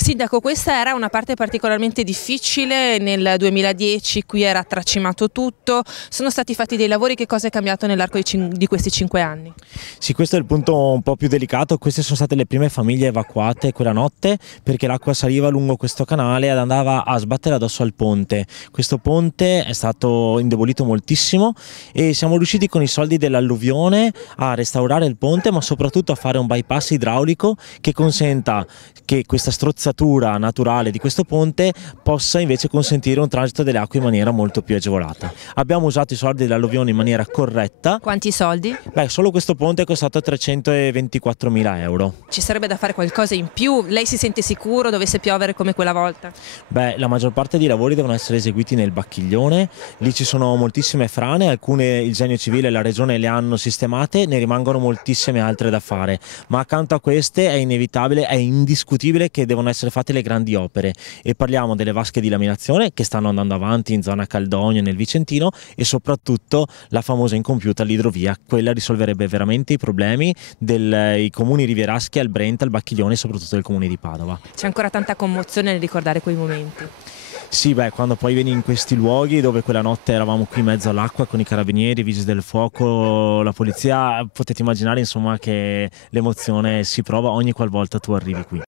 Sindaco, questa era una parte particolarmente difficile, nel 2010 qui era tracimato tutto, sono stati fatti dei lavori, che cosa è cambiato nell'arco di questi 5 anni? Sì, questo è il punto un po' più delicato. Queste sono state le prime famiglie evacuate quella notte perché l'acqua saliva lungo questo canale ed andava a sbattere addosso al ponte. Questo ponte è stato indebolito moltissimo e siamo riusciti con i soldi dell'alluvione a restaurare il ponte, ma soprattutto a fare un bypass idraulico che consenta che questa strozzatura naturale di questo ponte possa invece consentire un transito delle acque in maniera molto più agevolata. Abbiamo usato i soldi dell'alluvione in maniera corretta. Quanti soldi? Beh, solo questo ponte è costato 324.000 euro. Ci sarebbe da fare qualcosa in più? Lei si sente sicuro dovesse piovere come quella volta? Beh, la maggior parte dei lavori devono essere eseguiti nel Bacchiglione, lì ci sono moltissime frane, alcune il Genio Civile e la Regione le hanno sistemate, ne rimangono moltissime altre da fare, ma accanto a queste è inevitabile, è indiscutibile che devono essere fatte le grandi opere e parliamo delle vasche di laminazione che stanno andando avanti in zona Caldogno, nel Vicentino, e soprattutto la famosa incompiuta l'idrovia. Quella risolverebbe veramente i problemi dei comuni rivieraschi, al Brenta, al Bacchiglione e soprattutto del comune di Padova. C'è ancora tanta commozione nel ricordare quei momenti. Sì, beh, quando poi vieni in questi luoghi dove quella notte eravamo qui in mezzo all'acqua con i carabinieri, i vigili del fuoco, la polizia, potete immaginare insomma che l'emozione si prova ogni qualvolta tu arrivi qui.